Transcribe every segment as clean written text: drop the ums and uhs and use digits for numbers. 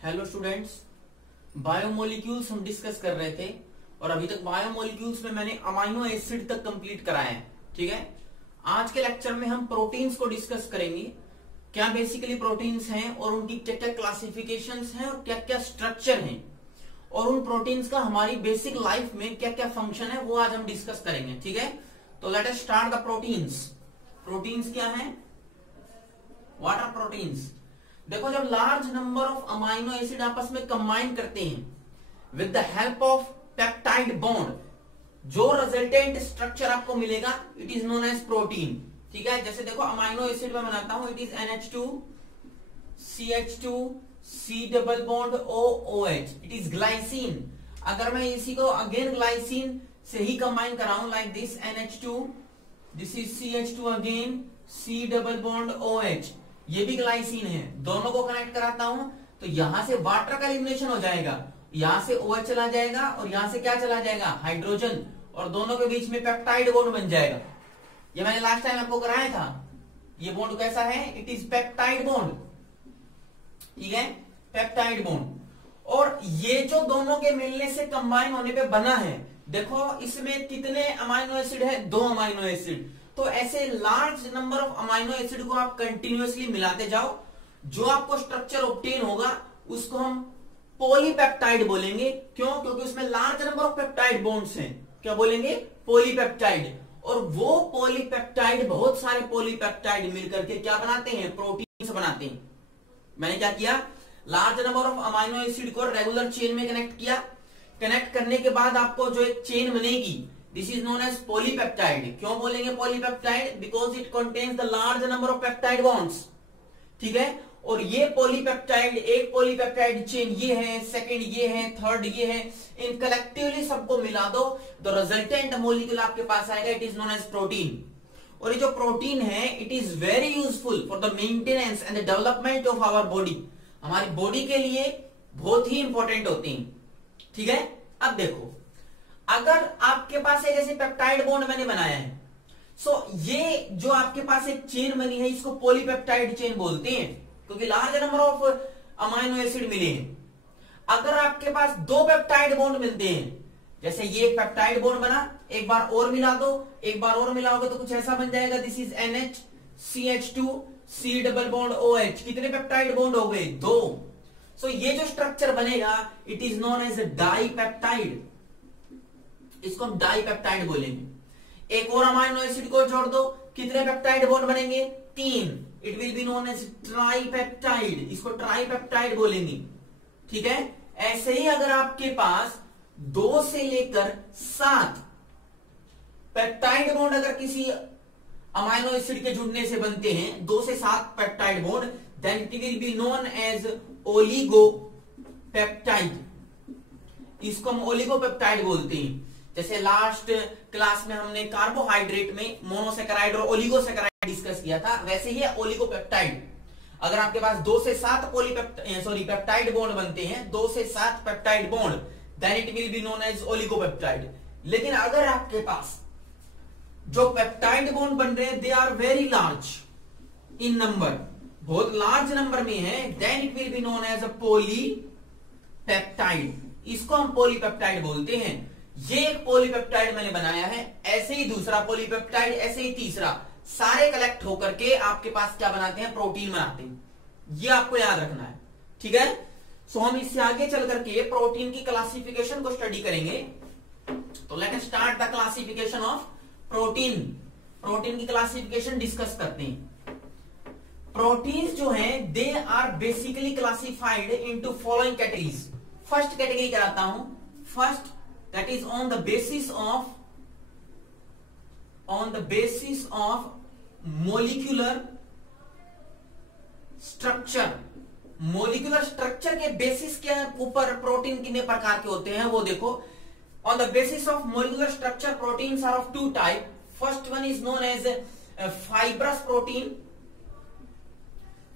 Hello students, biomolecules हम discuss कर रहे थे और अभी तक बायोमोलिक्यूल्स में मैंने अमाइनो एसिड तक कंप्लीट कराया है। ठीक है, आज के लेक्चर में हम प्रोटीन्स को डिस्कस करेंगे। क्या बेसिकली प्रोटीन्स हैं और उनकी क्या क्या क्लासिफिकेशंस हैं और क्या क्या स्ट्रक्चर हैं और उन प्रोटीन्स का हमारी बेसिक लाइफ में क्या क्या फंक्शन है वो आज हम डिस्कस करेंगे। ठीक है, तो let us start the proteins. Proteins क्या है? What are proteins? देखो, जब large number of amino acid आपस में कंबाइन करते हैं with the help of peptide bond, जो रिजल्टेंट स्ट्रक्चर आपको मिलेगा it is known as protein. ठीक है, जैसे देखो अमाइनो एसिड में बनाता हूं, it is NH2 CH2 C double bond OOH, it is glycine. अगर मैं इसी को अगेन ग्लाइसिन से ही कंबाइन कराऊं like this NH2, this is CH2 again C double bond OH, ये भी ग्लाइसिन है। दोनों को कनेक्ट कराता हूं तो यहां से वाटर का एलिमिनेशन हो जाएगा, यहां से OH चला जाएगा और यहां से क्या चला जाएगा? हाइड्रोजन, और दोनों के बीच में पेप्टाइड बॉन्ड बन जाएगा। ये मैंने लास्ट टाइम आपको कराया था। ये बॉन्ड कैसा है? It is peptide bond. ठीक है, पेप्टाइड बॉन्ड। और ये जो दोनों के मिलने से कंबाइन होने पे बना है, देखो इसमें कितने अमाइनो एसिड है? 2 अमाइनो एसिड। तो ऐसे large number of amino acid को आप कंटिन्यूअसली मिलाते जाओ, जो आपको स्ट्रक्चर ऑब्टेन होगा उसको हम पॉलीपेप्टाइड बोलेंगे। क्यों? क्योंकि उसमें large number of peptide bonds हैं। क्या बोलेंगे? पॉलीपेप्टाइड। और वो पॉलीपेप्टाइड, बहुत सारे पॉलीपेप्टाइड मिलकर के क्या बनाते हैं? प्रोटीन्स बनाते हैं। मैंने क्या किया? Large number of amino acid को रेगुलर चेन में कनेक्ट किया। कनेक्ट करने के बाद आपको जो एक चेन बनेगी, this is known as polypeptide. क्यों बोलेंगे polypeptide? Because it contains the large number of peptide bonds. ठीक है, और ये पॉलीपेप्टाइड, एक पॉलीपेप्टाइड चेन ये है, सेकंड ये है, थर्ड ये है, इन कलेक्टिवली सबको मिला दो, द रिजल्टेंट मॉलिक्यूल आपके पास आएगा, it is known as protein. और ये जो प्रोटीन है it is very useful for the maintenance and the development of our body. हमारी बॉडी के लिए बहुत ही इंपॉर्टेंट होती हैं। ठीक है, अब देखो, अगर आपके पास है जैसे पेप्टाइड बॉन्ड मैंने बनाया है, सो ये जो आपके पास एक चेन बनी है इसको पॉलीपेप्टाइड चेन बोलते हैं, क्योंकि large number of amino acid मिले हैं। अगर आपके पास 2 पेप्टाइड बॉन्ड मिलते हैं, जैसे ये एक पेप्टाइड बॉन्ड बना, एक बार और मिला दो, एक बार और मिलाओगे तो कुछ ऐसा बन जाएगा, this is NH CH2 C double bond OH। कितने पेप्टाइड बॉन्ड हो गए? 2। सो ये जो स्ट्रक्चर बनेगा it is known as dipeptide. इसको हम डाइपेप्टाइड बोलेंगे। एक और अमाइनो एसिड को जोड़ दो, कितने पेप्टाइड बॉन्ड बनेंगे? 3। It will be known as tripeptide. इसको ट्राइपेप्टाइड बोलेंगे। ठीक है, ऐसे ही अगर आपके पास 2 से लेकर 7 पेप्टाइड बॉन्ड अगर किसी अमाइनो एसिड के जुड़ने से बनते हैं, 2 से 7 peptide bond, then it will be known as oligopeptide. इसको हम ओलिगोपेप्टाइड बोलते हैं। जैसे लास्ट क्लास में हमने कार्बोहाइड्रेट में मोनोसेकेराइड और ओलिगोसेकेराइड डिस्कस किया था, वैसे ही ओलिगोपेप्टाइड। अगर आपके पास 2 से 7 पेप्टाइड बॉन्ड बनते हैं, 2 से 7 peptide bond, then it will be known as oligopeptide. लेकिन अगर आपके पास जो पेप्टाइड बॉन्ड बन रहे हैं they are very large in number, बहुत लार्ज नंबर में है, then it will be known as a polypeptide. इसको हम पॉलीपेप्टाइड बोलते हैं। ये एक पॉलीपेप्टाइड मैंने बनाया है, ऐसे ही दूसरा पॉलीपेप्टाइड, ऐसे ही तीसरा, सारे कलेक्ट होकर के आपके पास क्या बनाते हैं? प्रोटीन बनाते हैं। ये आपको याद रखना है। ठीक है, सो हम इससे आगे चल करके प्रोटीन की क्लासिफिकेशन को स्टडी करेंगे। तो let us start the classification of protein. Protein की क्लासिफिकेशन डिस्कस करते हैं। प्रोटीन्स जो हैं they are basically classified into following categories. First category कराता हूं, first that is on the basis of molecular structure। molecular structure के basis के ऊपर प्रोटीन कितने प्रकार के होते हैं वो देखो। on the basis of molecular structure proteins are of 2 type। first one is known as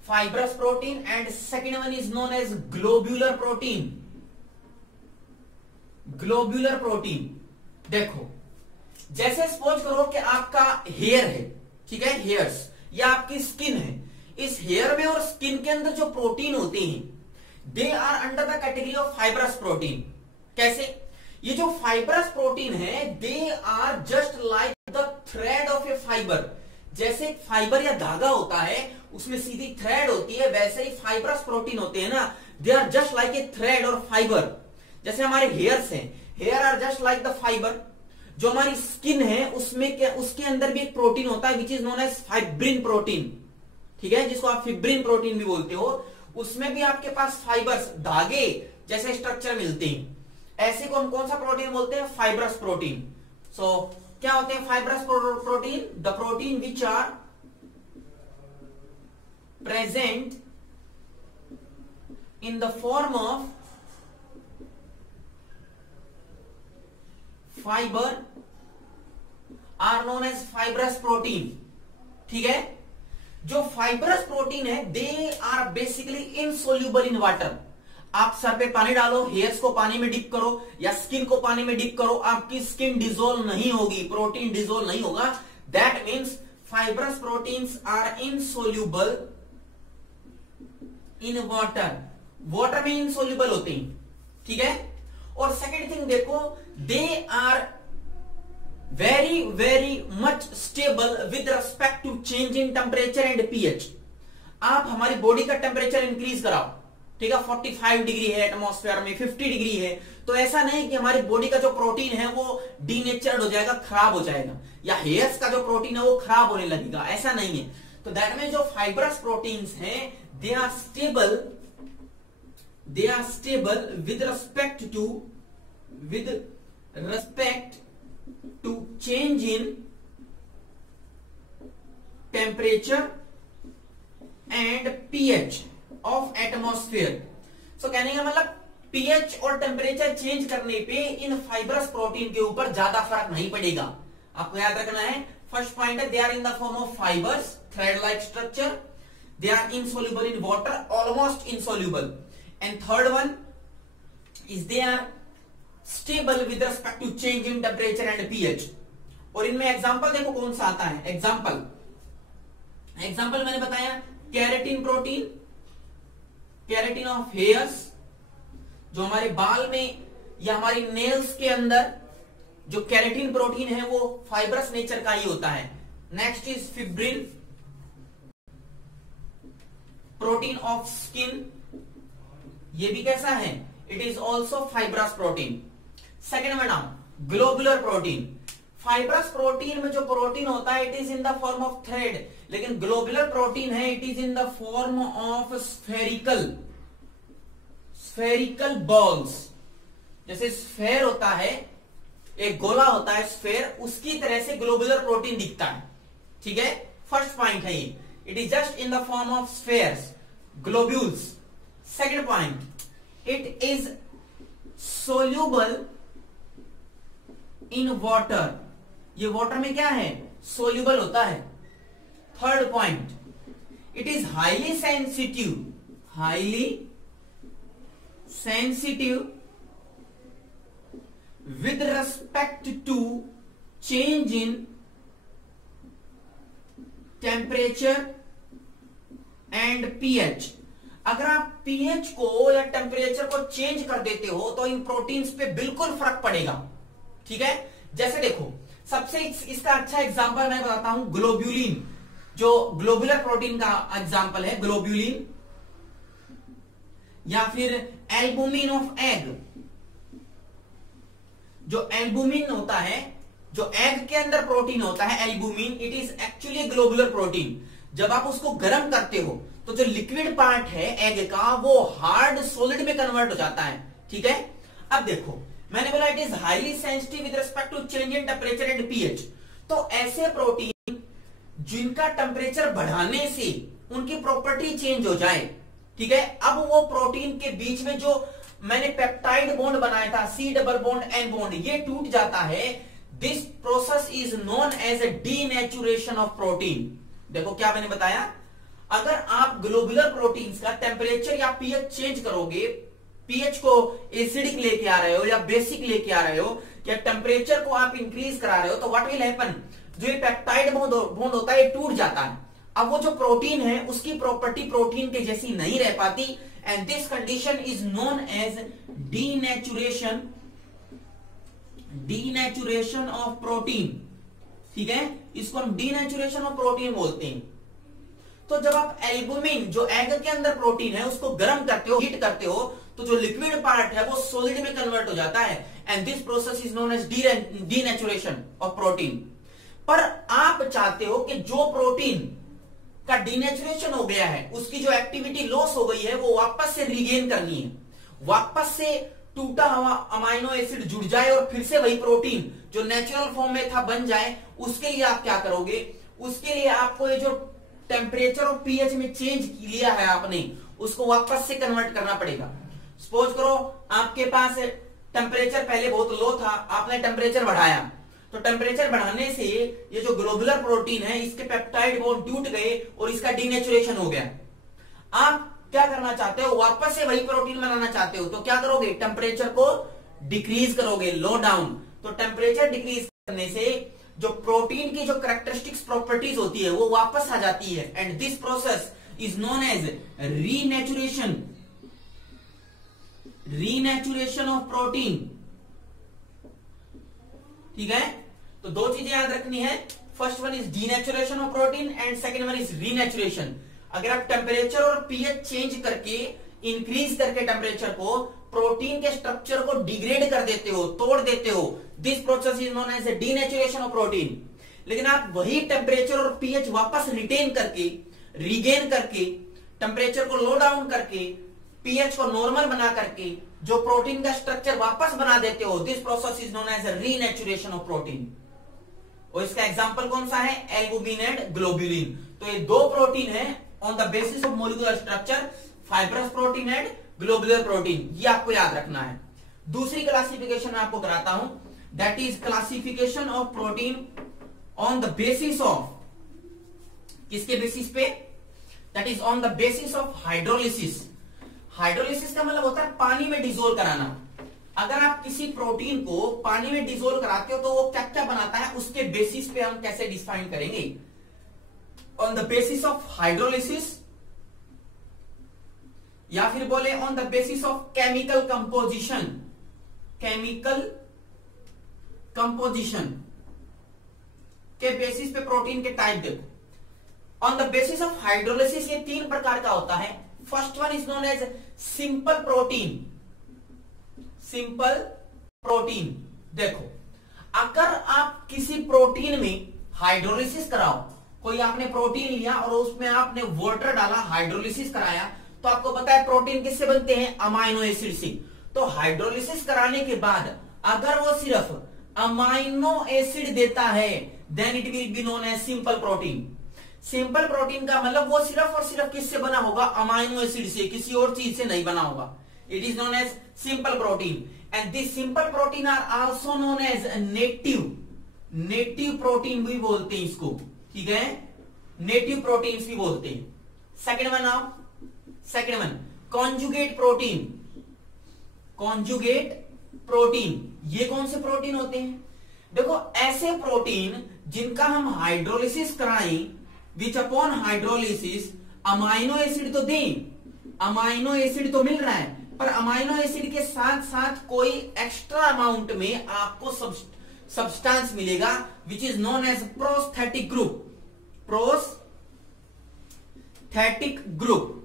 fibrous protein and second one is known as globular protein। Globular protein, देखो जैसे सपोज करो कि आपका हेयर है, ठीक है, हेयर्स, या आपकी स्किन है, इस हेयर में और स्किन के अंदर जो प्रोटीन होते हैं they are under the category of fibrous protein. कैसे? ये जो फाइब्रस प्रोटीन है, they are just like the thread of a fibre. जैसे फाइबर या धागा होता है उसमें सीधी थ्रेड होती है, वैसे ही फाइब्रस प्रोटीन होते हैं ना, they are just like a thread और फाइबर। जैसे हमारे हेयर्स हैं, hair are just like the fibre. जो हमारी स्किन है उसमें क्या, उसके अंदर भी एक प्रोटीन होता है which is known as fibrin protein, ठीक है, जिसको आप फिब्रिन प्रोटीन भी बोलते हो। उसमें भी आपके पास फाइबर्स, धागे जैसे स्ट्रक्चर मिलते हैं। ऐसे को हम कौन सा प्रोटीन बोलते हैं? Fibrous protein. सो क्या होते हैं fibrous protein? The protein which are present in the form of fibre are known as fibrous protein. ठीक है, जो फाइब्रस प्रोटीन है they are basically insoluble in water. आप सर पे पानी डालो, हेयर्स को पानी में डिप करो या स्किन को पानी में डिप करो, आपकी स्किन डिसॉल्व नहीं होगी, प्रोटीन डिसॉल्व नहीं होगा। That means fibrous proteins are insoluble in water. Water में इनसोल्यूबल होते हैं, ठीक है। और सेकेंड थिंग देखो, they are very very much stable with respect to change in temperature and pH. आप हमारी बॉडी का टेम्परेचर इंक्रीज कराओ, ठीक है, 45 डिग्री है एटमॉस्फेयर में, 50 डिग्री है, तो ऐसा नहीं कि हमारी बॉडी का जो प्रोटीन है वो डीनेचर्ड हो जाएगा, खराब हो जाएगा, या हेयर्स का जो प्रोटीन है वो खराब होने लगेगा, ऐसा नहीं है। तो दैट मीन जो फाइब्रस प्रोटीन्स हैं they are stable with respect to change in temperature and pH of atmosphere. So कहने का मतलब पीएच और टेम्परेचर चेंज करने पे इन फाइब्रस प्रोटीन के ऊपर ज्यादा फर्क नहीं पड़ेगा। आपको याद रखना है, फर्स्ट पॉइंट है they are in the form of fibres, thread like structure, they are insoluble in water, almost insoluble, and third one is they are stable with respect to change in temperature and pH. और इनमें example देखो कौन सा आता है। Example मैंने बताया keratin protein, keratin of hairs, जो हमारे बाल में या हमारी नेल्स के अंदर जो केराटिन प्रोटीन है वो फाइब्रस नेचर का ही होता है। Next is fibrin protein of skin, ये भी कैसा है? It is also fibrous protein. Second में नाम ग्लोबुलर प्रोटीन। फाइब्रस प्रोटीन में जो प्रोटीन होता है it is in the form of thread, लेकिन ग्लोबुलर प्रोटीन है it is in the form of spherical balls. जैसे स्फेयर होता है, एक गोला होता है स्फेयर, उसकी तरह से ग्लोबुलर प्रोटीन दिखता है, ठीक है। फर्स्ट पॉइंट है ये, it is just in the form of spheres, globules. Second point, it is soluble in water, ये वाटर में क्या है? सोल्यूबल होता है। Third point, it is highly sensitive with respect to change in temperature and pH. अगर आप pH को या टेम्परेचर को चेंज कर देते हो तो इन प्रोटीन्स पे बिल्कुल फर्क पड़ेगा, ठीक है। जैसे देखो, सबसे इसका अच्छा एग्जांपल मैं बताता हूं, ग्लोब्यूलिन, जो ग्लोबुलर प्रोटीन का एग्जांपल है, ग्लोब्यूलिन, या फिर एल्बुमिन ऑफ एग। जो एल्बुमिन होता है, जो एग के अंदर प्रोटीन होता है albumin, it is actually globular protein. जब आप उसको गर्म करते हो तो जो लिक्विड पार्ट है एग का वो हार्ड सॉलिड में कन्वर्ट हो जाता है, ठीक है। अब देखो, मैंने बोला it is highly sensitive with respect to change in temperature and pH. तो ऐसे प्रोटीन जिनका टेम्परेचर बढ़ाने से उनकी प्रॉपर्टी चेंज हो जाए, ठीक है, अब वो प्रोटीन के बीच में जो मैंने पेप्टाइड बॉन्ड बनाया था, C double bond N bond, ये टूट जाता है। This process is known as a denaturation of protein. देखो क्या मैंने बताया, अगर आप ग्लोबुलर प्रोटीन्स का टेम्परेचर या पीएच चेंज करोगे, पीएच को एसिडिक लेके आ रहे हो या बेसिक लेके आ रहे हो, या टेम्परेचर को आप इंक्रीज करा रहे हो, तो व्हाट विल हैपन, जो ये पेप्टाइड बॉन्ड होता है ये टूट जाता है। अब वो जो प्रोटीन है उसकी प्रॉपर्टी प्रोटीन के जैसी नहीं रह पाती, and this condition is known as denaturation of protein. ठीक है, इसको हम डीनेचुरेशन ऑफ प्रोटीन बोलते हैं। तो जब आप एल्बुमिन जो एग के अंदर प्रोटीन है उसको गर्म करते हो, हीट करते हो, तो जो लिक्विड पार्ट है वो सॉलिड में कन्वर्ट हो जाता है and this process is known as denaturation of protein. पर आप चाहते हो कि जो प्रोटीन का डीनेचुरेशन हो गया है उसकी जो एक्टिविटी लॉस हो गई है वो वापस से रिगेन करनी है, वापस से टूटा हुआ अमाइनो एसिड जुड़ जाए और फिर से वही प्रोटीन जो नेचुरल फॉर्म में था बन जाए। उसके लिए आप क्या करोगे, उसके लिए आपको ये जो टेम्परेचर और पीएच में चेंज लिया है आपने उसको वापस से कन्वर्ट करना पड़ेगा। सपोज करो आपके पास टेम्परेचर पहले बहुत लो था, आपने टेम्परेचर बढ़ाया, तो टेम्परेचर बढ़ाने से ये जो ग्लोबुलर प्रोटीन है इसके पेप्टाइड बॉन्ड टूट गए और इसका डीनेचुरेशन हो गया। आप क्या करना चाहते हो, वापस से वही प्रोटीन बनाना चाहते हो, तो क्या करोगे, टेम्परेचर को डिक्रीज करोगे, लो डाउन। तो टेम्परेचर डिक्रीज करने से जो प्रोटीन की जो कैरेक्टरिस्टिक्स प्रॉपर्टीज होती है वो वापस आ जाती है and this process is known as renaturation of protein. ठीक है, तो दो चीजें याद रखनी है, first one is denaturation of protein and second one is renaturation. अगर आप टेम्परेचर और पीएच चेंज करके, इंक्रीज करके टेम्परेचर को, प्रोटीन के स्ट्रक्चर को डिग्रेड कर देते हो, तोड़ देते हो, this process is known as denaturation of protein. लेकिन आप वही टेम्परेचर और पीएच वापस रिटेन करके, रिगेन करके, टेम्परेचर को लो डाउन करके, पीएच को नॉर्मल बना करके जो प्रोटीन का स्ट्रक्चर वापस बना देते हो, this process is known as renaturation of protein. और इसका एग्जांपल कौन सा है, एल्बुमिन एंड ग्लोबुलिन। तो ये दो प्रोटीन है on the basis of molecular structure, fibrous protein and globular protein, ये आपको याद रखना है। दूसरी क्लासिफिकेशन मैं आपको कराता हूं, that is classification of protein on the basis of, किसके बेसिस पे, that is on the basis of hydrolysis. Hydrolysis का मतलब होता है पानी में डिसोल्व कराना। अगर आप किसी प्रोटीन को पानी में डिसोल्व कराते हो तो वो क्या क्या बनाता है, उसके बेसिस पे हम कैसे डिफाइन करेंगे, on the basis of hydrolysis, या फिर बोले on the basis of chemical composition. Chemical composition के बेसिस पे प्रोटीन के टाइप देखो। On the basis of hydrolysis ये तीन प्रकार का होता है। First one is known as simple protein. Simple protein, देखो अगर आप किसी प्रोटीन में हाइड्रोलिसिस कराओ, कोई आपने प्रोटीन लिया और उसमें आपने वाटर डाला, हाइड्रोलिसिस कराया, तो आपको पता है प्रोटीन किससे बनते हैं, अमाइनो एसिड से। तो हाइड्रोलिसिस कराने के बाद अगर वो सिर्फ अमाइनो एसिड देता है then it will be known as simple protein. Simple protein का मतलब वो सिर्फ और सिर्फ किससे बना होगा, अमाइनो एसिड से, किसी और चीज से नहीं बना होगा। It is known as simple protein and this simple protein are also known as native protein भी बोलते हैं इसको। ठीक है, नेटिव प्रोटीन्स भी बोलते हैं। सेकेंड वन आओ, second one conjugate protein. Conjugate protein ये कौन से प्रोटीन होते हैं, देखो ऐसे प्रोटीन जिनका हम हाइड्रोलिसिस कराएं, विच अपॉन हाइड्रोलिसिस अमाइनो एसिड तो दें, अमाइनो एसिड तो मिल रहा है, पर अमाइनो एसिड के साथ साथ कोई एक्स्ट्रा अमाउंट में आपको सब्सटेंस मिलेगा which is known as prosthetic group. Prosthetic group,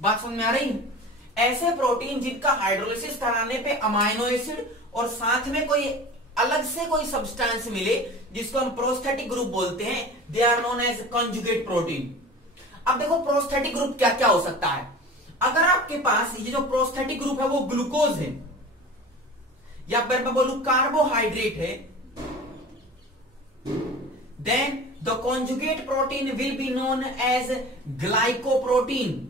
बात समझ में आ रही है? ऐसे प्रोटीन जिनका हाइड्रोलिसिस कराने पे अमाइनो एसिड और साथ में कोई अलग से कोई सब्सटेंस मिले जिसको हम प्रोस्थेटिक ग्रुप बोलते हैं, they are known as conjugate protein. अब देखो प्रोस्थेटिक ग्रुप क्या क्या हो सकता है। अगर आपके पास ये जो प्रोस्थेटिक ग्रुप है वो ग्लूकोज है, या फिर मैं बोलूं कार्बोहाइड्रेट है, then the conjugate protein will be known as glycoprotein.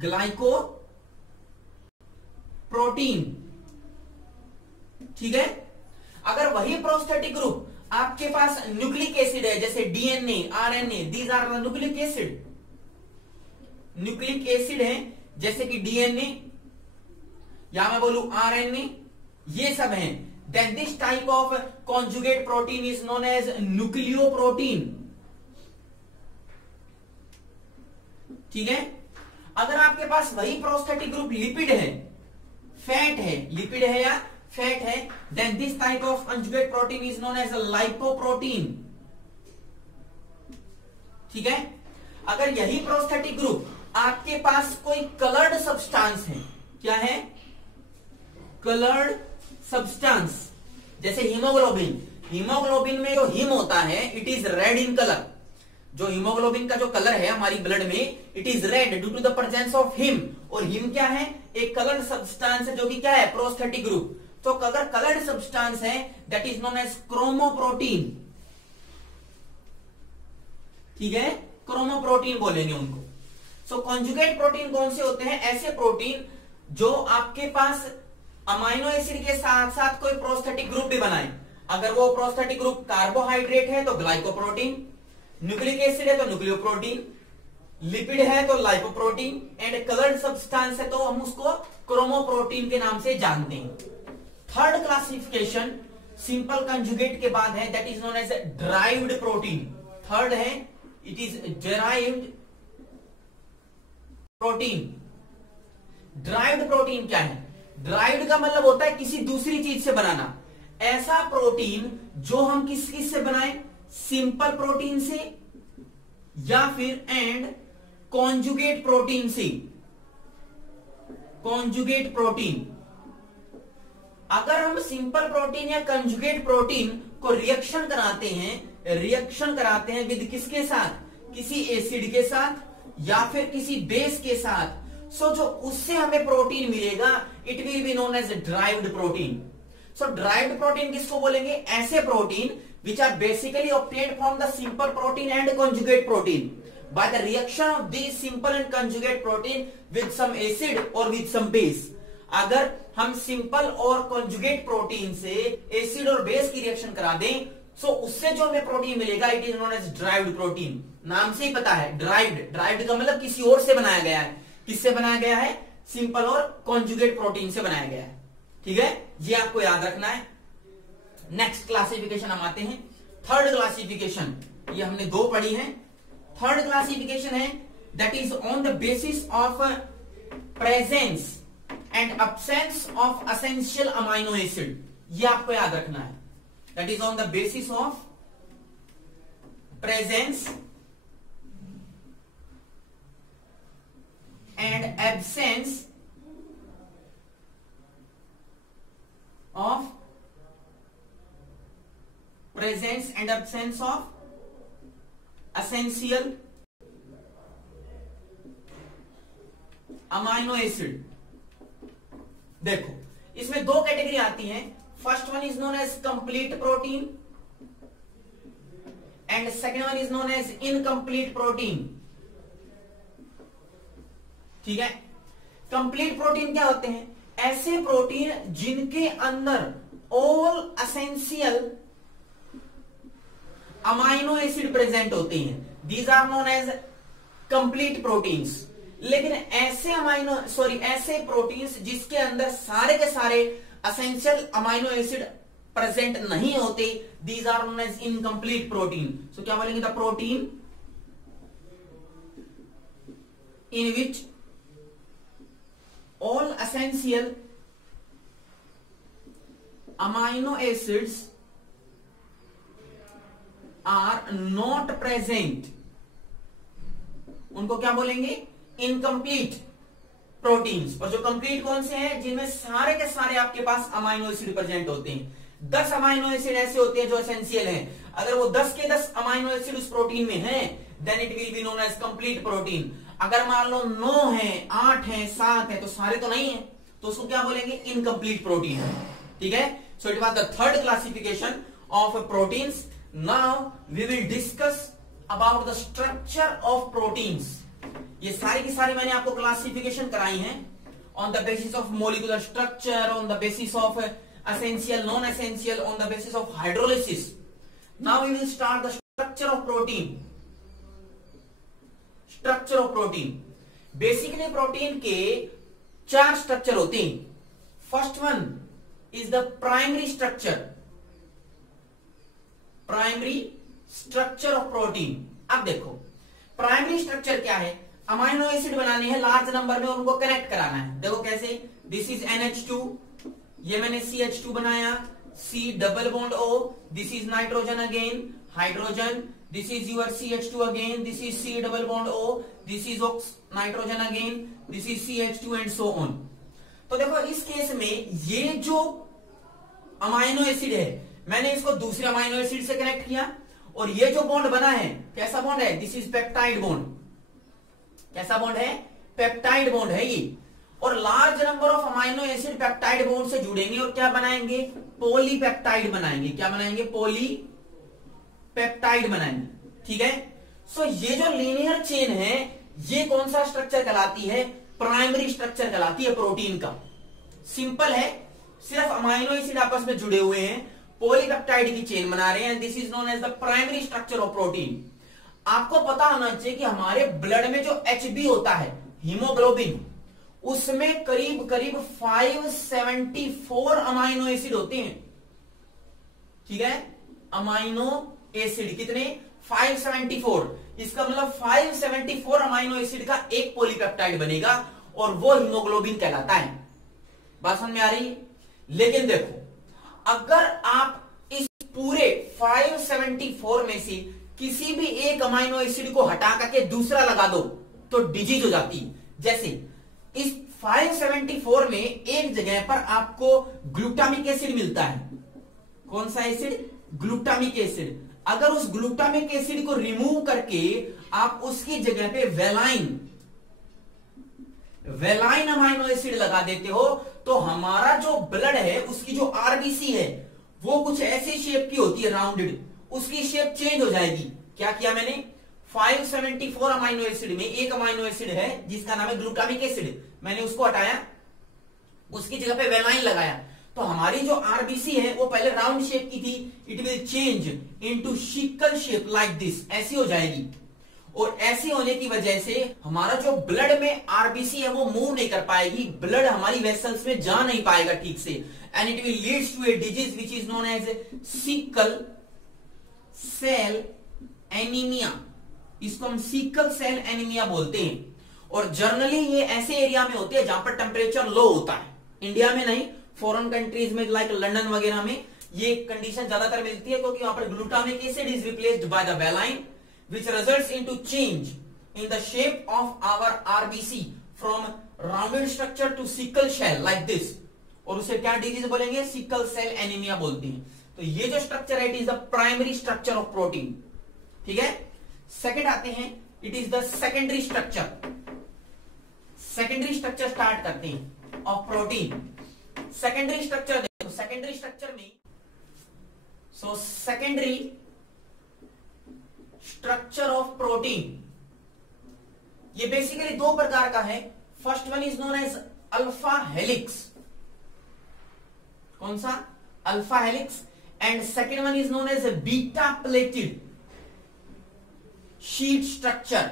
Glycoprotein, ठीक है। अगर वही प्रोस्थेटिक ग्रुप आपके पास न्यूक्लिक एसिड है, जैसे DNA, RNA, these are nucleic acid, nucleic acid है जैसे कि डीएनए या मैं बोलूं आरएनए, ये सब हैं, then this type of conjugate protein is known as nucleoprotein. ठीक है। अगर आपके पास वही प्रोस्थेटिक ग्रुप लिपिड है, फैट है, लिपिड है या फैट है, then this type of conjugate protein is known as a lipoprotein. ठीक है। अगर यही प्रोस्थेटिक ग्रुप आपके पास कोई कलर्ड सब्सटेंस है, क्या है, कलर्ड सब्सटेंस, जैसे हीमोग्लोबिन, हीमोग्लोबिन में जो हीम होता है it is red in colour, जो हीमोग्लोबिन का जो कलर है हमारी ब्लड में it is red due to the presence of haem, और हीम क्या है, एक कलर्ड सब्सटेंस है जो कि क्या है, प्रोस्थेटिक ग्रुप। तो अगर कलर्ड सब्सटेंस है that is known as chromoprotein. ठीक है, क्रोमोप्रोटीन बोलेंगे उनको। सो कॉन्जुगेट प्रोटीन कौन से होते हैं, ऐसे प्रोटीन जो आपके पास अमाइनो एसिड के साथ साथ कोई प्रोस्थेटिक ग्रुप भी बनाए। अगर वो प्रोस्थेटिक ग्रुप कार्बोहाइड्रेट है तो ग्लाइकोप्रोटीन, न्यूक्लिक एसिड है तो न्यूक्लियोप्रोटीन, लिपिड है तो लाइपोप्रोटीन, एंड कलर्ड सब्सटेंस है तो हम उसको क्रोमोप्रोटीन के नाम से जानते हैं। थर्ड क्लासिफिकेशन सिंपल कंजुगेट के बाद है, that is known as derived protein. Third है it is derived protein. Derived protein क्या है, ड्राइव्ड का मतलब होता है किसी दूसरी चीज से बनाना। ऐसा प्रोटीन जो हम किस किस से बनाए, सिंपल प्रोटीन से या फिर एंड कॉन्जुगेट प्रोटीन से। कॉन्जुगेट प्रोटीन, अगर हम सिंपल प्रोटीन या कंजुगेट प्रोटीन को रिएक्शन कराते हैं विद किसके साथ, किसी एसिड के साथ या फिर किसी बेस के साथ, सो जो उससे हमें प्रोटीन मिलेगा it will be known as derived protein. So derived protein किसको बोलेंगे, ऐसे protein which are basically obtained from the simple protein and conjugate protein by the reaction of these simple and conjugate protein with some acid or with some base। अगर हम simple और conjugate protein से acid और base की reaction करा दें so उससे जो हमें प्रोटीन मिलेगा it is known as derived protein. नाम से ही पता है ड्राइव्ड, ड्राइव्ड का मतलब किसी और से बनाया गया है। किससे बनाया गया है, सिंपल और कॉन्जुगेट प्रोटीन से बनाया गया है। ठीक है, ये आपको याद रखना है। नेक्स्ट क्लासिफिकेशन हम आते हैं, थर्ड क्लासिफिकेशन, ये हमने दो पढ़ी है। थर्ड क्लासिफिकेशन है that is on the basis of presence and absence of essential amino acid. ये आपको याद रखना है, that is on the basis of presence and absence of presence and absence of essential amino acid. देखो इसमें दो category आती हैं, first one is known as complete protein and second one is known as incomplete protein. ठीक है, complete protein क्या होते हैं, ऐसे प्रोटीन जिनके अंदर all essential amino acid present होते हैं, these are known as complete proteins. लेकिन ऐसे प्रोटीन्स जिसके अंदर सारे के सारे एसेंशियल अमाइनो एसिड प्रेजेंट नहीं होते, these are known as incomplete protein. So क्या बोलेंगे, the protein in which all essential amino acids are not present, उनको क्या बोलेंगे, इनकम्प्लीट प्रोटीन्स। और जो कंप्लीट कौन से हैं, जिनमें सारे के सारे आपके पास अमाइनो एसिड प्रेजेंट होते हैं। 10 अमाइनो एसिड ऐसे होते हैं जो एसेंशियल हैं, अगर वो 10 के 10 अमाइनो एसिड उस प्रोटीन में हैं then it will be known as complete protein. अगर मान लो 9 है, 8 है, 7 है, तो सारे तो नहीं है, तो उसको क्या बोलेंगे, इनकम्प्लीट प्रोटीन। ठीक है, so it was the third classification of proteins. Now we will discuss about the structure of proteins। ये सारी की सारी मैंने आपको क्लासिफिकेशन कराई हैं on the basis of molecular structure, on the basis of essential, non-essential, on the basis of hydrolysis। Now we will start the structure of protein। Structure of protein, basically protein के 4 structure होते हैं। First one is the primary structure, primary structure of protein. अब देखो primary structure क्या है, amino acid बनाने हैं large number में और उनको कनेक्ट कराना है। देखो कैसे, दिस इज NH2, ये मैंने CH2 बनाया, C double bond O, this is nitrogen again, hydrogen, this is your CH2 again, this is C double bond O, this is nitrogen again, this is CH2 and so on. तो देखो इस case में ये जो amino acid है मैंने इसको दूसरे अमाइनो एसिड से कनेक्ट किया और ये जो बॉन्ड बना है कैसा बॉन्ड है, दिस इज पेप्टाइड बॉन्ड। कैसा बॉन्ड है, पेप्टाइड बॉन्ड है ये। और large number of amino acid peptide bond से जुड़ेंगे और क्या बनाएंगे, पॉलीपेप्टाइड बनाएंगे। क्या बनाएंगे, पॉलीपेप्टाइड बनाएंगे। ठीक है, सो ये जो लीनियर चेन है ये कौन सा स्ट्रक्चर कहलाती है, प्राइमरी स्ट्रक्चर कहलाती है प्रोटीन का। सिंपल है, सिर्फ अमाइनो एसिड आपस में जुड़े हुए हैं, पॉलीपेप्टाइड की चेन बना रहे हैं, this is known as the primary structure of protein. आपको पता होना चाहिए कि हमारे ब्लड में जो HB होता है, हीमोग्लोबिन, उसमें करीब करीब 574 अमाइनो एसिड होते हैं। ठीक है, अमाइनो एसिड कितने, 574। इसका मतलब 574 अमाइनो एसिड का एक पॉलीपेप्टाइड बनेगा और वो हीमोग्लोबिन कहलाता है। बात समझ में आ रही है। लेकिन देखो अगर आप इस पूरे 574 में से किसी भी एक अमाइनो एसिड को हटा करके दूसरा लगा दो तो डिजीज हो जाती है। जैसे इस 574 में एक जगह पर आपको ग्लूटामिक एसिड मिलता है। कौन सा एसिड, ग्लूटामिक एसिड। अगर उस ग्लूटामिक एसिड को रिमूव करके आप उसकी जगह पे वेलाइन अमाइनो एसिड लगा देते हो तो हमारा जो ब्लड है उसकी जो आरबीसी है वो कुछ ऐसी शेप की होती है, राउंडेड, उसकी शेप चेंज हो जाएगी। क्या किया मैंने, 574 अमाइनो एसिड में एक अमाइनो एसिड है जिसका नाम है ग्लूटामिक एसिड, मैंने उसको हटाया, उसकी जगह पे वेलाइन लगाया, तो हमारी जो आरबीसी है वो पहले राउंड शेप की थी, it will change into sickle shape like this, ऐसी हो जाएगी। और ऐसी होने की वजह से हमारा जो ब्लड में आरबीसी है वो मूव नहीं कर पाएगी, ब्लड हमारी वेसल्स में जा नहीं पाएगा ठीक से, and it will leads to a disease which is known as sickle cell anaemia. इसको हम सिकल सेल एनीमिया बोलते हैं। और जनरली ये ऐसे एरिया में होते हैं जहां पर टेम्परेचर लो होता है। इंडिया में नहीं, फॉरेन कंट्रीज में लाइक लंदन वगैरह में ये कंडीशन ज्यादातर मिलती है क्योंकि वहां पर glutamic acid is replaced by the valine which results into change in the shape of our RBC from rounded structure to sickle shell like this, और उसे क्या डिजीज बोलेंगे, सिकल सेल एनीमिया बोलते हैं। तो ये जो स्ट्रक्चर है it is the primary structure of protein. ठीक है, सेकंड आते हैं, it is the secondary structure. Secondary structure start करते हैं ऑफ प्रोटीन। सेकेंडरी स्ट्रक्चर देखो, सेकेंडरी स्ट्रक्चर में सेकेंडरी स्ट्रक्चर ऑफ प्रोटीन ये बेसिकली दो प्रकार का है। First one is known as alpha helix. कौन सा, alpha helix. And second one is known as beta pleated sheet structure.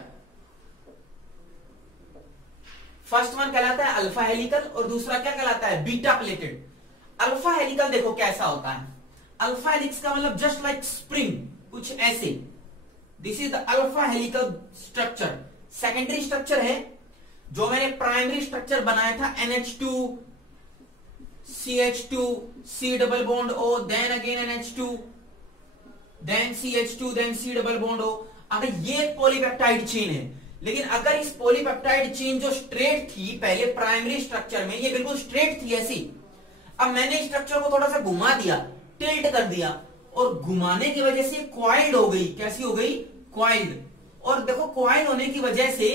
First one कहलाता है अल्फा हेलिकल और दूसरा क्या कहलाता है, बीटा प्लेटेड। अल्फा हेलिकल देखो कैसा होता है, अल्फा हेलिक्स का मतलब जस्ट लाइक स्प्रिंग, कुछ ऐसे। This is the alpha helical structure. Secondary structure है जो मैंने प्राइमरी स्ट्रक्चर बनाया था, NH2 CH2 C double bond O, then again NH2, then CH2, then C double bond O। अगर ये पॉलीपेप्टाइड चेन है, लेकिन अगर इस पॉलीपेप्टाइड चेन जो स्ट्रेट थी पहले प्राइमरी स्ट्रक्चर में, ये बिल्कुल स्ट्रेट थी ऐसी, अब मैंने स्ट्रक्चर को थोड़ा सा घुमा दिया, टिल्ट कर दिया, और घुमाने की वजह से क्वाइल्ड हो गई। कैसी हो गई, क्वाइल्ड। और देखो क्वाइल्ड होने की वजह से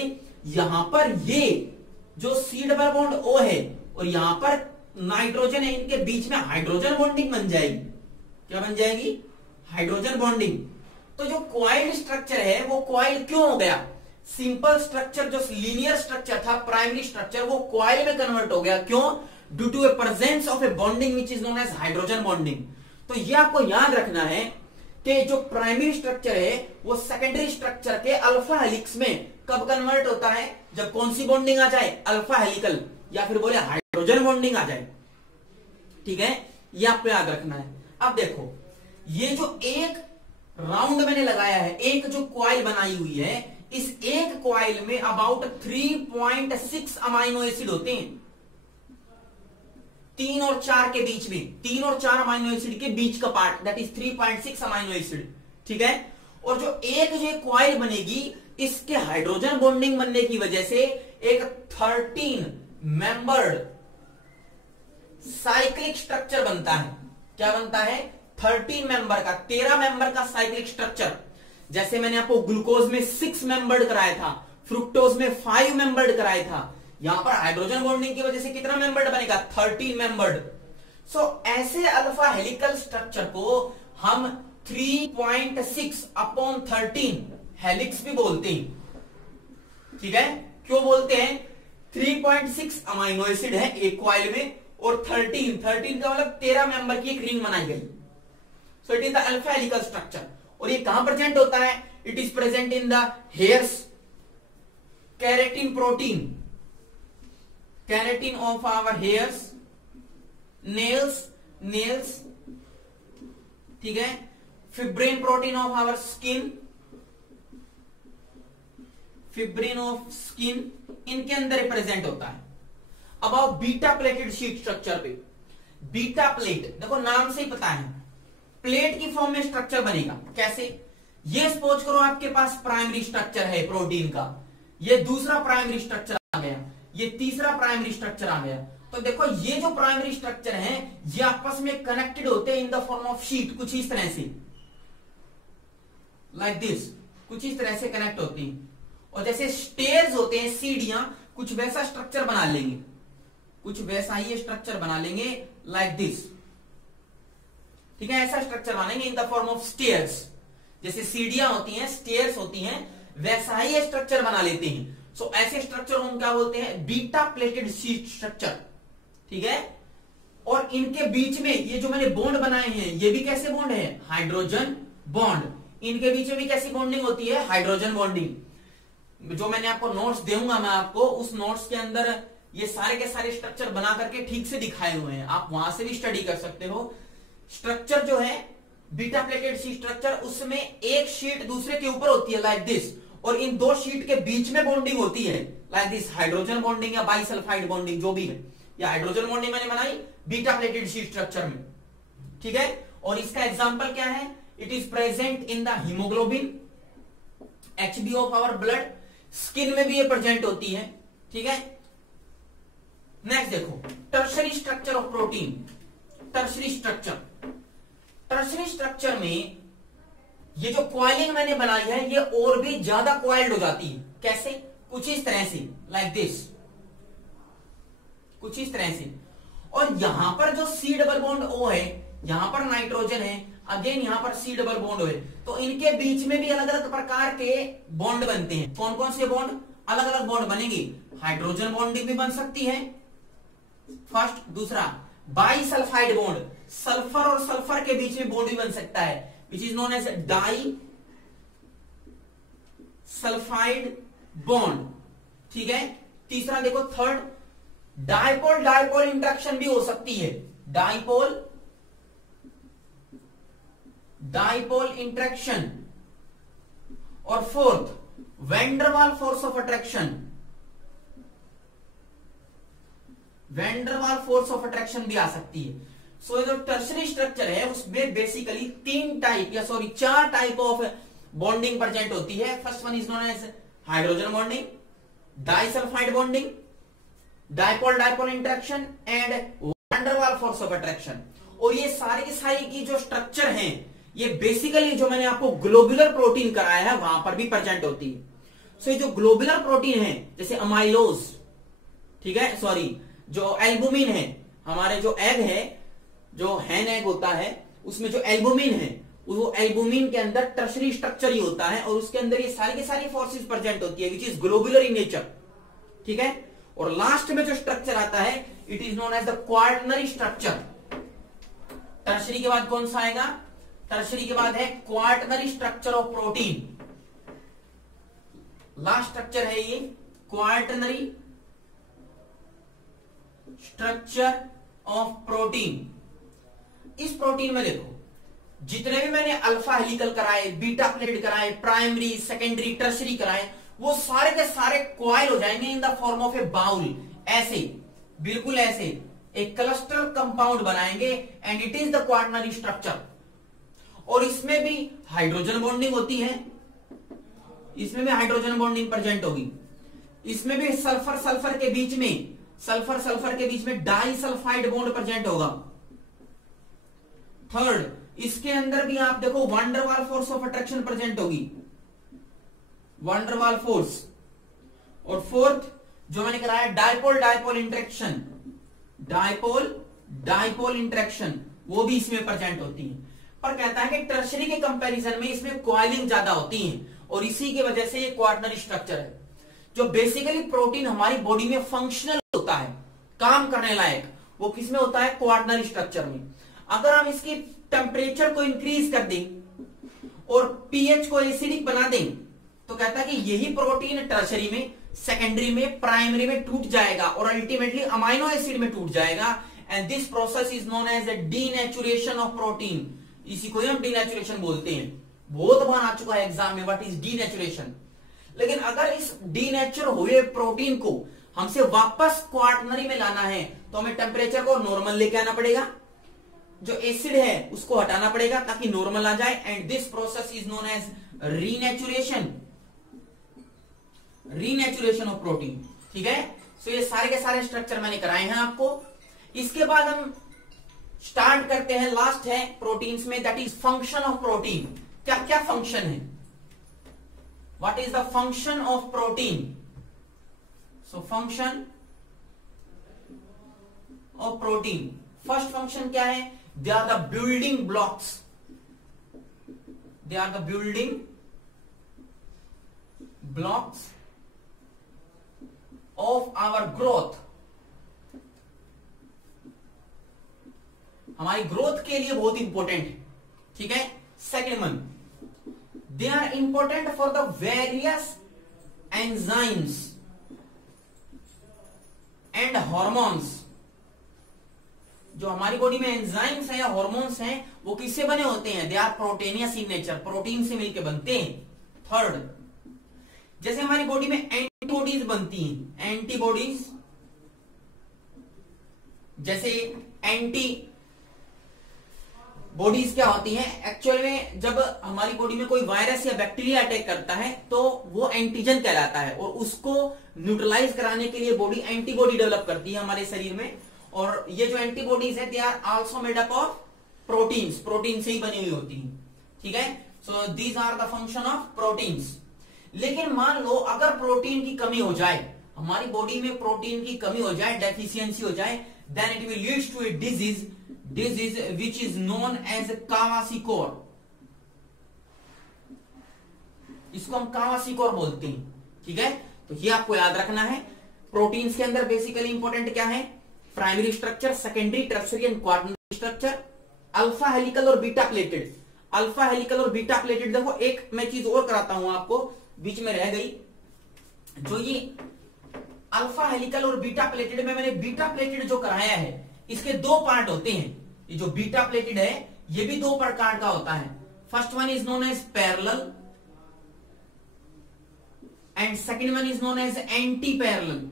यहां पर ये जो C डबल बॉन्ड O है और यहां पर नाइट्रोजन है, इनके बीच में हाइड्रोजन बॉन्डिंग बन जाएगी। क्या बन जाएगी, हाइड्रोजन बॉन्डिंग। तो जो क्वाइल्ड स्ट्रक्चर है वो क्वाइल्ड क्यों हो गया, सिंपल स्ट्रक्चर जो लीनियर स्ट्रक्चर था प्राइमरी स्ट्रक्चर वो क्वाइल में कन्वर्ट हो गया। क्यों, due to a presence of a bonding which is known as hydrogen bonding. तो ये आपको याद रखना है कि जो प्राइमरी स्ट्रक्चर है वो सेकेंडरी स्ट्रक्चर के अल्फा हेलिक्स में कब कन्वर्ट होता है, जब कौन सी बॉन्डिंग आ जाए, अल्फा हेलिकल, या फिर बोले हाइड्रोजन बॉन्डिंग आ जाए। ठीक है, ये आपको याद रखना है। अब देखो ये जो एक राउंड मैंने लगाया है, एक जो क्वाइल बनाई हुई है, इस एक कॉइल में अबाउट 3.6 अमाइनो एसिड होते हैं, 3 और 4 के बीच में, 3 और 4 अमाइनो एसिड के बीच का part, that is 3.6 amino acid, ठीक है। और जो कॉइल बनेगी, इसके हाइड्रोजन बॉन्डिंग बनने की वजह से एक 13 मेंबर्ड साइक्लिक स्ट्रक्चर बनता है। क्या बनता है? 13 मेंबर का, 13 मेंबर का साइक्लिक स्ट्रक्चर। जैसे मैंने आपको ग्लूकोज में 6 मेंबर्ड कराया था, फ्रुक्टोज में 5 मेंबर्ड कराया था, यहां पर हाइड्रोजन बॉन्डिंग की वजह से कितना मेंबर्ड बनेगा? 13 मेंबर्ड। सो ऐसे अल्फा हेलिकल स्ट्रक्चर को हम 3.6/13 हेलिक्स भी बोलते हैं, ठीक है। क्यों बोलते हैं? 3.6 अमाइनो एसिड है एक कॉइल में, और 13 का मतलब 13 मेंबर की एक रिंग बनाई गई। So it is the alpha helical structure. और ये कहां प्रेजेंट होता है? It is present in the hairs keratin protein, keratin of our hairs, nails, ठीक है, fibrin protein of our skin, fibrin of skin, इनके अंदर प्रेजेंट होता है। अब आओ बीटा प्लेटेड शीट स्ट्रक्चर पे। बीटा प्लेट, देखो नाम से ही पता है, प्लेट की फॉर्म में स्ट्रक्चर बनेगा। कैसे? ये सपोज करो आपके पास प्राइमरी स्ट्रक्चर है प्रोटीन का, ये दूसरा प्राइमरी स्ट्रक्चर आ गया, ये तीसरा प्राइमरी स्ट्रक्चर आ गया। तो देखो ये जो प्राइमरी स्ट्रक्चर है ये आपस में कनेक्टेड होते हैं इन द फॉर्म ऑफ शीट, कुछ इस तरह से, लाइक दिस, कुछ इस तरह से कनेक्ट होती है। और जैसे स्टेयर्स होते हैं, सीढ़ियां, कुछ वैसा स्ट्रक्चर बना लेंगे, कुछ वैसा ही स्ट्रक्चर बना लेंगे, लाइक दिस, ठीक है। ऐसा स्ट्रक्चर बनाएंगे इन द फॉर्म ऑफ स्टेयर्स। जैसे सीढ़ियां होती हैं, स्टेयर्स होती हैं, वैसा ही स्ट्रक्चर बना लेते हैं। सो ऐसे स्ट्रक्चर हम क्या बोलते हैं? बीटा प्लेटेड शीट स्ट्रक्चर, ठीक है। और इनके बीच में ये जो मैंने बॉन्ड बनाए हैं, ये भी कैसे बॉन्ड है? Hydrogen bond. इनके बीच में भी कैसी बॉन्डिंग होती है? Hydrogen bonding. जो मैंने आपको नोट्स दूंगा मैं आपको, उस नोट्स के अंदर ये सारे के सारे स्ट्रक्चर बना करके ठीक से दिखाए हुए हैं, आप वहां से भी स्टडी कर सकते हो। स्ट्रक्चर जो है बीटा प्लेटेड शीट स्ट्रक्चर, उसमें एक शीट दूसरे के ऊपर होती है, लाइक दिस, और इन दो शीट के बीच में बॉन्डिंग होती है, लाइक दिस, हाइड्रोजन बॉन्डिंग या बाइसल्फाइड बॉन्डिंग, जो भी है। या हाइड्रोजन बॉन्डिंग मैंने बनाई बीटा प्लेटेड शीट स्ट्रक्चर में, ठीक है। और इसका एग्जाम्पल क्या है? It is present in the haemoglobin, HB of our blood, skin में भी ये प्रेजेंट होती है, ठीक है। नेक्स्ट देखो, tertiary structure of protein. Tertiary structure में ये जो कॉइलिंग मैंने बनाई है, ये और भी ज्यादा कॉइल्ड हो जाती है। कैसे? कुछ इस तरह से, लाइक दिस, कुछ इस तरह से। और यहां पर जो C डबल बॉन्ड O है, यहां पर नाइट्रोजन है, अगेन यहां पर C डबल बॉन्ड O है, तो इनके बीच में भी अलग अलग प्रकार के बॉन्ड बनते हैं। कौन कौन से बॉन्ड? अलग अलग बॉन्ड बनेंगे। हाइड्रोजन बॉन्डिंग भी बन सकती है, फर्स्ट। दूसरा, बाइसल्फाइड बॉन्ड, सल्फर और सल्फर के बीच में बॉन्ड भी बन सकता है, which is known as disulphide bond, ठीक है। तीसरा देखो, थर्ड, डाइपोल इंटरेक्शन भी हो सकती है, डाइपोल इंटरेक्शन। और fourth, van der Waals force of attraction, van der Waals force of attraction भी आ सकती है। सो ये जो टर्शरी स्ट्रक्चर है उसमें basically 4 type of bonding present होती है। First one is known as hydrogen bonding, disulphide bonding, dipole interaction and van der Waals force of attraction. और ये सारी की सारी की जो स्ट्रक्चर हैं, ये बेसिकली जो मैंने आपको ग्लोबुलर प्रोटीन कराया है वहां पर भी प्रेजेंट होती है। सो ये जो ग्लोबुलर प्रोटीन है, जैसे अमाइलोज, ठीक है, सॉरी, जो एल्बुमिन है, हमारे जो एग है, जो हैन एग होता है, उसमें जो एल्बुमिन है, वो एल्बुमिन के अंदर टर्शरी स्ट्रक्चर ही होता है, और उसके अंदर ये सारी की सारी फोर्सेस प्रेजेंट होती है, which is globular in nature, ठीक है। और लास्ट में जो स्ट्रक्चर आता है, it is known as the quaternary structure. Tertiary के बाद कौन सा आएगा? टर्शरी के बाद है quaternary structure of protein. Last structure है ये क्वार्टनरी स्ट्रक्चर ऑफ प्रोटीन। इस प्रोटीन में देखो, जितने भी मैंने अल्फा हेलिकल कराए, बीटा प्लेटेड कराए, प्राइमरी, सेकेंडरी, टर्शरी कराए, वो सारे के सारे क्वाइल हो जाएंगे in the form of a bowl, ऐसे, बिल्कुल ऐसे एक क्लस्टर कंपाउंड बनाएंगे and it is the quaternary structure. और इसमें भी हाइड्रोजन बॉन्डिंग होती है, इसमें भी हाइड्रोजन बॉन्डिंग प्रेजेंट होगी, इसमें भी सल्फर सल्फर के बीच में, सल्फर सल्फर के बीच में डाई सल्फाइड बॉन्ड प्रेजेंट होगा। थर्ड, इसके अंदर भी आप देखो van der Waals force of attraction present होगी, वंडरवाल फोर्स। और फोर्थ जो मैंने कराया dipole dipole interaction, dipole dipole interaction, वो भी इसमें प्रेजेंट होती है। पर कहता है कि टर्शरी के कंपैरिजन में इसमें कॉइलिंग ज्यादा होती है और इसी की वजह से ये क्वाटरनरी स्ट्रक्चर है। जो बेसिकली प्रोटीन हमारी बॉडी में फंक्शनल होता है, काम करने लायक, वो किसमें होता है? क्वाटरनरी स्ट्रक्चर में। अगर हम इसकी टेम्परेचर को इंक्रीज कर दें और पीएच को एसिडिक बना दें तो कहता है कि यही प्रोटीन टर्शरी में, सेकेंडरी में, प्राइमरी में टूट जाएगा और अल्टीमेटली अमाइनो एसिड में टूट जाएगा। And this process is known as a denaturation of protein. इसी को हम डीनेचुरेशन बोलते हैं। बहुत बार आ चुका है एग्जाम में, व्हाट इज डीनेचुरेशन। लेकिन अगर इस डीनेचर हुए प्रोटीन को हमसे वापस क्वाटरनरी में लाना है तो हमें टेम्परेचर को नॉर्मल लेके आना पड़ेगा, जो एसिड है उसको हटाना पड़ेगा ताकि नॉर्मल आ जाए। And this process is known as renaturation, renaturation of protein. ठीक है, सो ये सारे के सारे स्ट्रक्चर मैंने कराए हैं आपको। इसके बाद हम स्टार्ट करते हैं, लास्ट है प्रोटीन्स में, that is function of protein. क्या क्या फंक्शन है? What is the function of protein? So function of protein, first function क्या है? They are the building blocks, they are the building blocks of our growth. हमारी growth के लिए बहुत important है। ठीक है, second one, they are important for the various enzymes and hormones. जो हमारी बॉडी में एंजाइम्स हैं या हॉर्मोन्स हैं वो किससे बने होते हैं? They are proteinaceous in nature, protein से मिलकर बनते हैं। थर्ड, जैसे हमारी बॉडी में एंटीबॉडीज बनती हैं, एंटीबॉडीज, जैसे एंटी बॉडीज क्या होती हैं? एक्चुअल में जब हमारी बॉडी में कोई वायरस या बैक्टीरिया अटैक करता है तो वो एंटीजन कहलाता है और उसको न्यूट्रलाइज कराने के लिए बॉडी एंटीबॉडी डेवलप करती है हमारे शरीर में। और ये जो एंटीबॉडीज है they are also made up of proteins, protein से ही बनी हुई होती है। ठीक है, so these are the function of proteins. लेकिन मान लो अगर प्रोटीन की कमी हो जाए, हमारी बॉडी में प्रोटीन की कमी हो जाए, डेफिशिएंसी हो जाए, then it will leads to a disease, disease which is known as kwashiorkor. इसको हम कावासिकोर बोलते हैं। ठीक है, तो ये आपको याद रखना है। प्रोटीन्स के अंदर बेसिकली इंपॉर्टेंट क्या है? Primary structure, secondary, tertiary and quaternary structure, alpha helical और बीटा प्लेटेड। अल्फा हेलिकल और बीटा प्लेटेड, देखो एक मैं चीज और कराता हूं आपको, बीच में रह गई। जो ये अल्फा हेलिकल और बीटा प्लेटेड में मैंने बीटा प्लेटेड जो कराया है, इसके दो पार्ट होते हैं। ये जो बीटा प्लेटेड है ये भी दो प्रकार का होता है। First one is known as parallel and second one is known as anti parallel.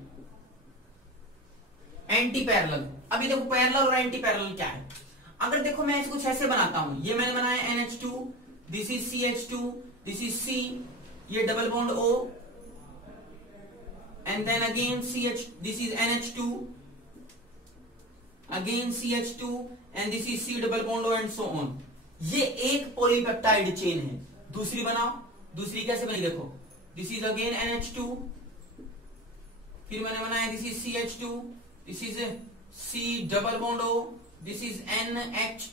Anti parallel, अभी देखो पैरेलल और एंटी पैरेलल क्या है। अगर देखो मैं इसको कुछ ऐसे बनाता हूं, ये मैंने बनाया NH2, this is CH2, this is C, ये double bond O and then again CH, this is NH2, again CH2 and this is C double bond O and so on. ये एक पॉलीपेप्टाइड चेन है। दूसरी बनाओ, दूसरी कैसे बनी देखो, दिस इज अगेन NH2, फिर मैंने बनाया this is CH2, this is C double bond O, this is NH,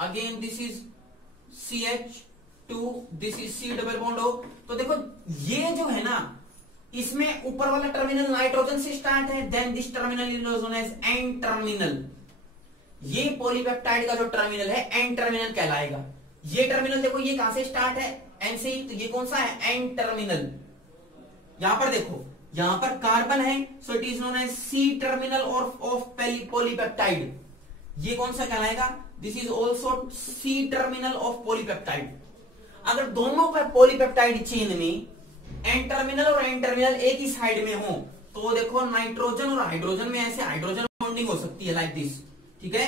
again this is CH2, this is C double bond O। तो देखो ये जो है ना, इसमें ऊपर वाला टर्मिनल नाइट्रोजन से स्टार्ट है, then this terminal is known as N terminal. ये पॉलीपेप्टाइड का जो टर्मिनल है एन टर्मिनल कहलाएगा। ये टर्मिनल देखो ये कहां से स्टार्ट है? एन से ही, तो ये कौन सा है? N terminal. यहां पर देखो, यहां पर कार्बन है, so it is known as C terminal of polypeptide. ये कौन सा कहलाएगा? This is also C terminal of polypeptide. अगर दोनों पर पॉलीपेप्टाइड चेन में एन टर्मिनल और एन टर्मिनल एक ही साइड में हो, तो देखो नाइट्रोजन और हाइड्रोजन में ऐसे हाइड्रोजन बॉन्डिंग हो सकती है लाइक दिस, ठीक है।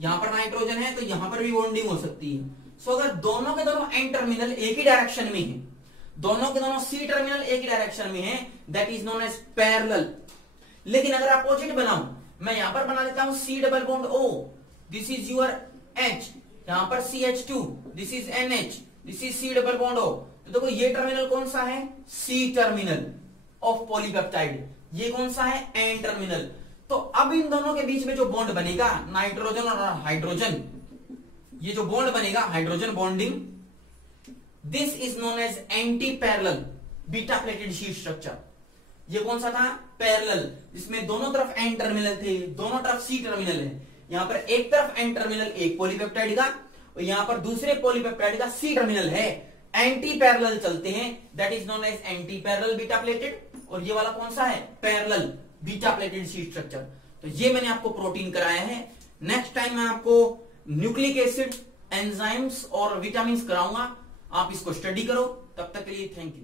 यहां पर नाइट्रोजन है तो यहां पर भी बॉन्डिंग हो सकती है। सो अगर दोनों के दोनों एन टर्मिनल एक ही डायरेक्शन में है, दोनों के दोनों सी टर्मिनल एक ही डायरेक्शन में है, that is known as parallel. लेकिन अगर अपोजिट बनाऊं, मैं यहां पर बना लेता हूं C double bond O, this is your H, यहां पर CH2, this is NH, this is C double bond O. तो देखो ये टर्मिनल कौन सा है, सी टर्मिनल ऑफ पॉलीपेप्टाइड, ये कौन सा है, एन टर्मिनल। तो अब इन दोनों के बीच में जो बॉन्ड बनेगा नाइट्रोजन और हाइड्रोजन, ये जो बॉन्ड बनेगा hydrogen bonding, this is known as anti parallel beta pleated sheet structure. ये कौन सा था, पैरेलल, जिसमें दोनों तरफ एन टर्मिनल थे, दोनों तरफ सी टर्मिनल है। यहां पर एक तरफ एन टर्मिनल एक पॉलीपेप्टाइड का और यहां पर दूसरे पॉलीपेप्टाइड का सी टर्मिनल है, एंटी पैरेलल चलते हैं, that is known as anti parallel beta pleated. और ये वाला कौन सा है, parallel beta pleated sheet structure. तो ये मैंने आपको प्रोटीन कराया है। नेक्स्ट टाइम मैं आपको न्यूक्लिक एसिड, एंजाइम्स और विटामिन कराऊंगा। आप इसको स्टडी करो। तब तक के लिए थैंक यू।